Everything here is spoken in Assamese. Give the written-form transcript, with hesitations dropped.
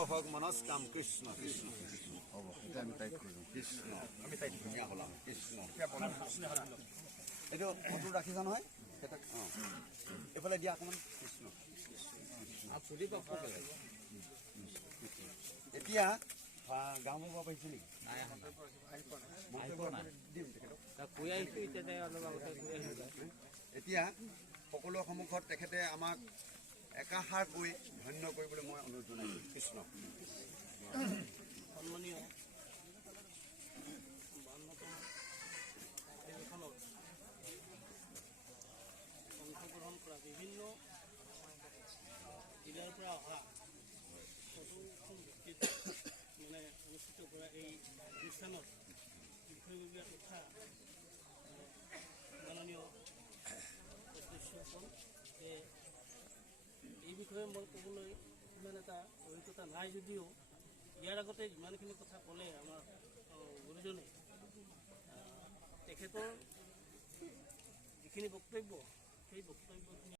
হওক মনস কাম কৃষ্ণ কৃষ্ণ কৃষ্ণ হ'ব এতিয়া আমি টাইপ কৰিম কৃষ্ণ আমি টাইপ ধুনীয়া হ'ল আমি কৃষ্ণ এইটো ফটো ৰাখিছা নহয় অঁ এইফালে দিয়া অকণমান কৃষ্ণ এতিয়া গাঁও পাব পাৰিছে নেকি এতিয়া সকলোৰে সন্মুখত তেখেতে আমাক একাষাৰ কৈ ধন্য কৰিবলৈ মই অনুৰোধ জনাইছোঁ কৃষ্ণ সন্মানীয় অংশগ্ৰহণ কৰা বিভিন্ন জিলাৰ পৰা অহা সকলোখন ব্যক্তিত মানে অনুষ্ঠিত কৰা এই অনুষ্ঠানত বিষয়ববীয়া তথা মাননীয় সদস্যসকল এই বিষয়ে মই ক'বলৈ ইমান এটা অভিজ্ঞতা নাই যদিও ইয়াৰ আগতে যিমানখিনি কথা ক'লে আমাৰ গুৰুজনে তেখেতৰ যিখিনি বক্তব্য সেই বক্তব্যখিনি